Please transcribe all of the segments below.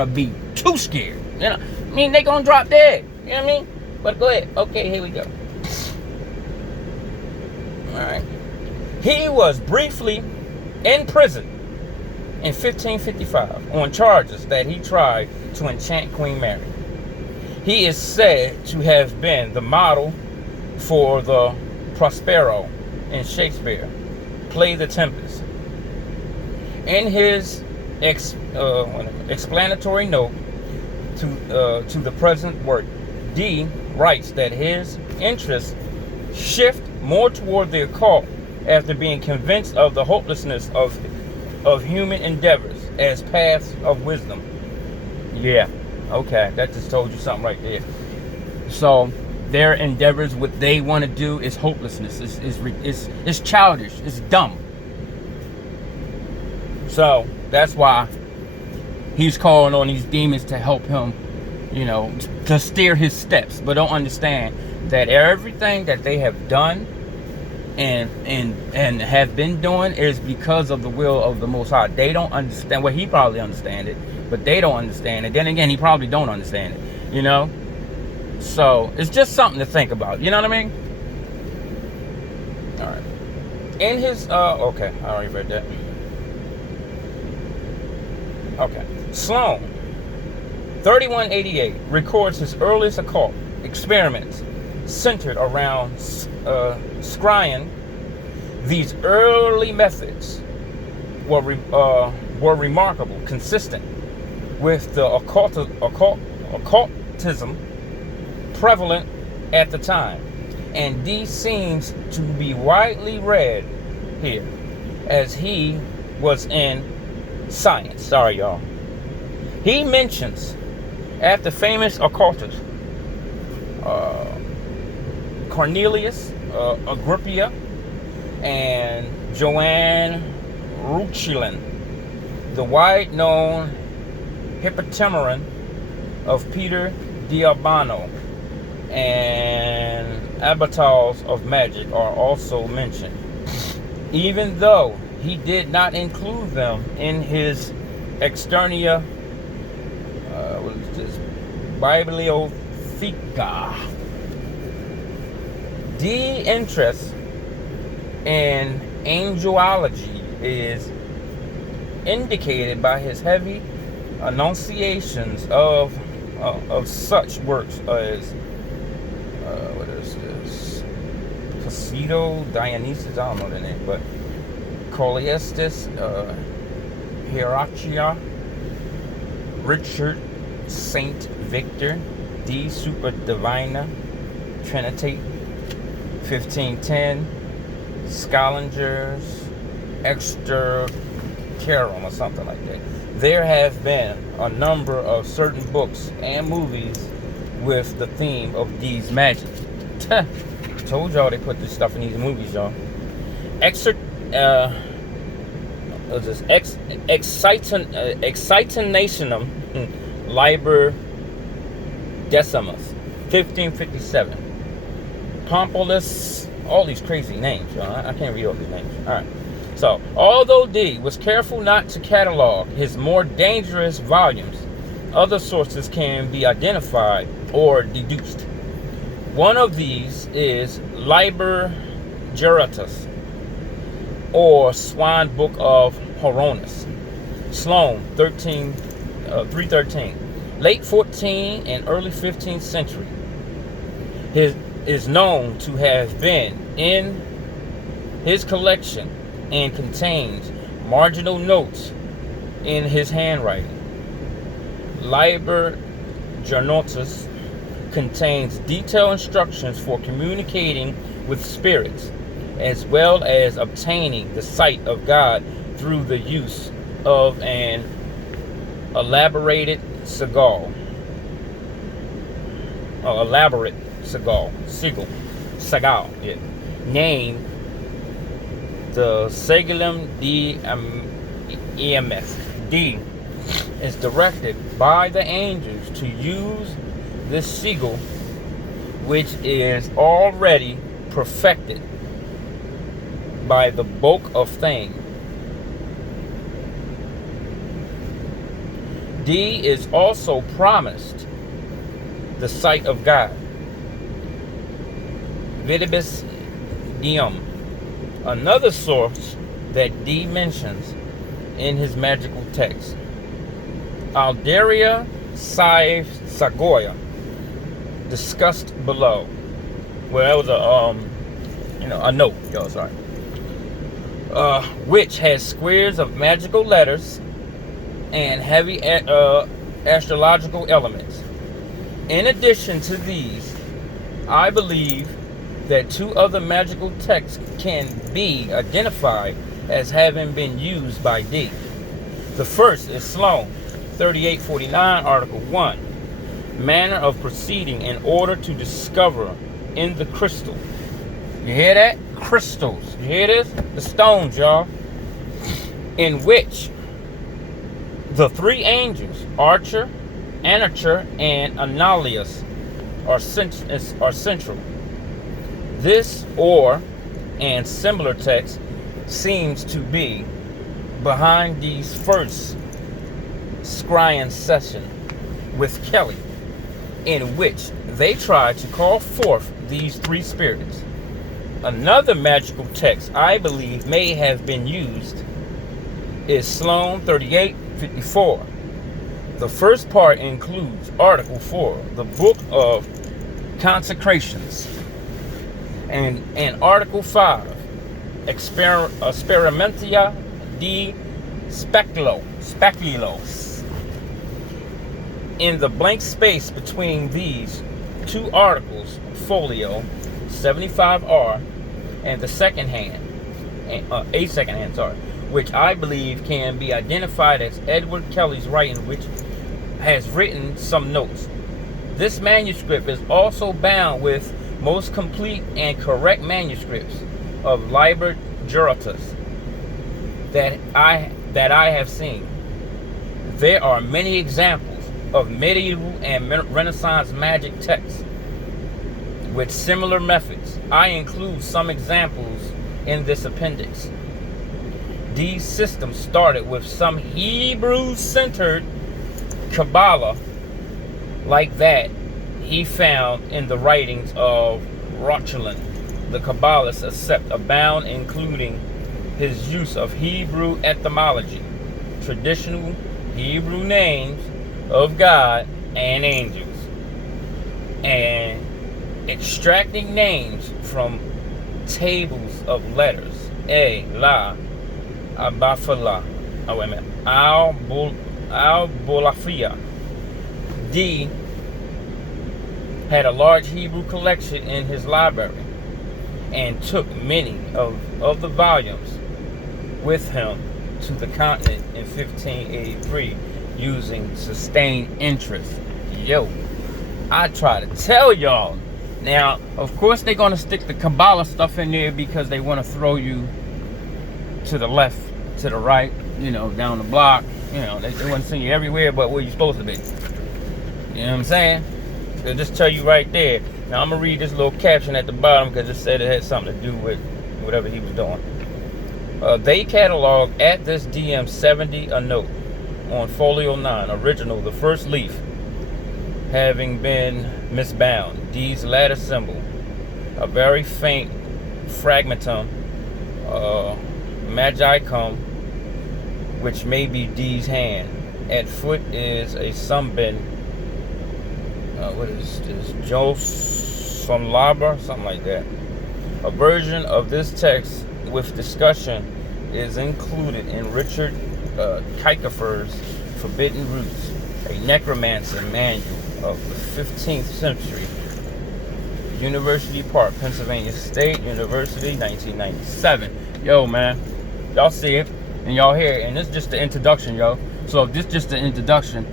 gonna be too scared. You know, I mean, they gonna drop dead. You know what I mean? But go ahead. Okay, here we go. All right. He was briefly in prison in 1555 on charges that he tried to enchant Queen Mary. He is said to have been the model for the Prospero in Shakespeare play The Tempest. In his explanatory note to the present work, Dee writes that his interests shift more toward the occult after being convinced of the hopelessness of human endeavors as paths of wisdom. Yeah, okay, that just told you something right there. So their endeavors, what they want to do, is hopelessness. It's childish. It's dumb. So that's why he's calling on these demons to help him, you know, to steer his steps. But don't understand that everything that they have done and have been doing is because of the will of the Most High. They don't understand. Well, he probably understand it, but they don't understand it. Then again, he probably don't understand it, you know. So it's just something to think about. You know what I mean? All right. In his okay, I already read that. Okay. Sloan, 3188, records his earliest occult experiments centered around scrying. These early methods were remarkable, consistent with the occultism prevalent at the time, and these seems to be widely read here, as he was in science. Sorry, y'all. He mentions after famous occultists Cornelius Agrippa and Joanne Ruchelin, the wide-known Hippotemeron of Peter Diabano, and abattoirs of magic are also mentioned, even though he did not include them in his externia. What is this? Bibliotheca. The interest in angelology is indicated by his heavy enunciations of such works as what is this? Placido, Dionysius, I don't know the name, but Coliestis, Hieracia, Richard, Saint Victor, De Super Divina Trinitate, 1510, Scholingers, Extra Carum, or something like that. There have been a number of certain books and movies with the theme of these magic. Told y'all they put this stuff in these movies, y'all. Excitinationum Liber Decimus, 1557. Pompolus, all these crazy names, y'all. I can't read all these names. All right. So, although Dee was careful not to catalog his more dangerous volumes, other sources can be identified or deduced. One of these is Liber Geratus, or Swan Book of Horonis. Sloan, 313. Late 14th and early 15th century. Is known to have been in his collection and contains marginal notes in his handwriting. Liber Geratus contains detailed instructions for communicating with spirits, as well as obtaining the sight of God through the use of an elaborate sigil, yeah, named the Sigillum de EMS. D is directed by the angels to use this sigil, which is already perfected by the bulk of things. D is also promised the sight of God. Vidibus Diem, another source that D mentions in his magical text. Alderia Sai Sagoya, discussed below. Well, that was a note, y'all, sorry. Which has squares of magical letters and heavy astrological elements. In addition to these, I believe that two other magical texts can be identified as having been used by D. The first is Sloan 3849, Article 1, manner of proceeding in order to discover in the crystal. You hear that? Crystals. You hear this? The stones, y'all. In which the three angels, Archer, Anarcher, and Analius, are central. This and similar text seems to be behind these first scrying session with Kelly, in which they tried to call forth these three spirits. Another magical text I believe may have been used is Sloan 3854. The first part includes Article 4, the Book of Consecrations, and Article 5, Experimentia de Speculos. In the blank space between these two articles, folio 75R and the second hand, which I believe can be identified as Edward Kelly's writing, which has written some notes. This manuscript is also bound with most complete and correct manuscripts of Liber Juratus that I have seen. There are many examples of medieval and Renaissance magic texts with similar methods. I include some examples in this appendix. These systems started with some Hebrew-centered Kabbalah like that he found in the writings of Rochelin. The Kabbalists accept abound, including his use of Hebrew etymology, traditional Hebrew names of God and angels, and extracting names from tables of letters. A, La, Abafala, Al-Bolafia. D had a large Hebrew collection in his library and took many of the volumes with him to the continent in 1583 using sustained interest. Yo, I try to tell y'all. Now, of course, they're going to stick the Kabbalah stuff in there because they want to throw you to the left, to the right, down the block. They want to send you everywhere but where you're supposed to be. You know what I'm saying? They'll just tell you right there. Now, I'm going to read this little caption at the bottom because it said it had something to do with whatever he was doing. They catalog at this DM 70 a note on folio 9, original, the first leaf, having been misbound. D's latter symbol, a very faint fragmentum, magicum, which may be D's hand. At foot is a sunbin. What is this? Josonlaba, something like that. A version of this text with discussion is included in Richard Kuykenfer's Forbidden Roots, a necromancer manual of the 15th century. University Park, Pennsylvania State University, 1997. Yo, man, y'all see it and y'all hear it, and this is just the introduction, yo. So if this is just the introduction,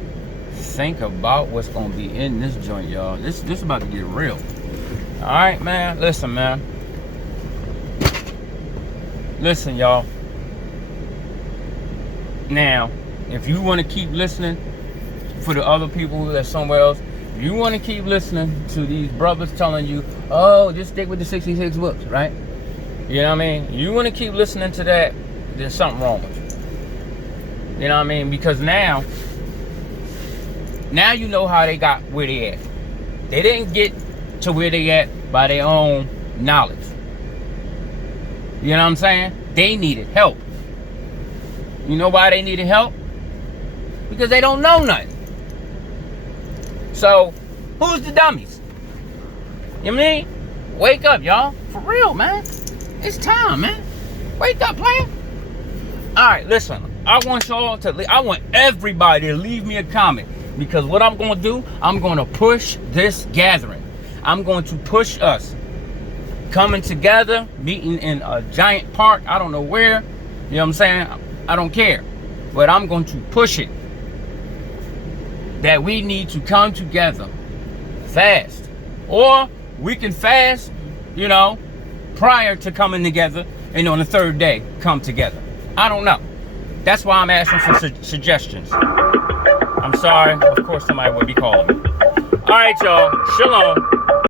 think about what's gonna be in this joint, y'all. This about to get real. All right, man. Listen, man. Listen, y'all. Now, if you want to keep listening for the other people that's somewhere else, if you want to keep listening to these brothers telling you, oh, just stick with the 66 books, right? You know what I mean? You want to keep listening to that, there's something wrong with you. You know what I mean? Because now, Now you know how they got where they at. They didn't get to where they at by their own knowledge. You know what I'm saying? They needed help. You know why they needed help? Because they don't know nothing. So, who's the dummies? You know what I mean? Wake up, y'all. For real, man. It's time, man. Wake up, player. Alright, listen. I want everybody to leave me a comment. Because what I'm going to do, I'm going to push this gathering. I'm going to push us coming together, meeting in a giant park. I don't know where. You know what I'm saying? I don't care. But I'm going to push it. That we need to come together fast. Or we can fast, you know, prior to coming together. And on the third day, come together. I don't know. That's why I'm asking for suggestions. I'm sorry. Of course somebody will be calling me. All right, y'all. Shalom.